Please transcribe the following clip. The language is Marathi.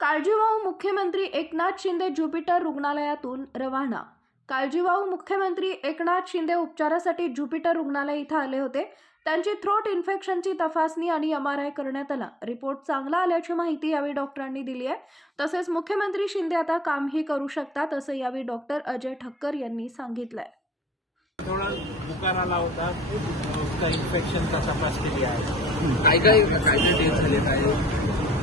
काळजीवाहू मुख्यमंत्री एकनाथ शिंदे ज्युपिटर रुग्णालयातून रवाना. काळजीवाहू मुख्यमंत्री एकनाथ शिंदे उपचारासाठी ज्युपिटर रुग्णालय इथं आले होते. त्यांची थ्रोट इन्फेक्शनची तपासणी आणि एम आर आय करण्यात आला. रिपोर्ट चांगला आल्याची माहिती यावेळी डॉक्टरांनी दिली आहे. तसेच मुख्यमंत्री शिंदे आता कामही करू शकतात असं यावेळी डॉक्टर अजय ठक्कर यांनी सांगितलंय. बुखार आला होता. इन्फेक्शनचा तपास केली आहे. काय काय काय काय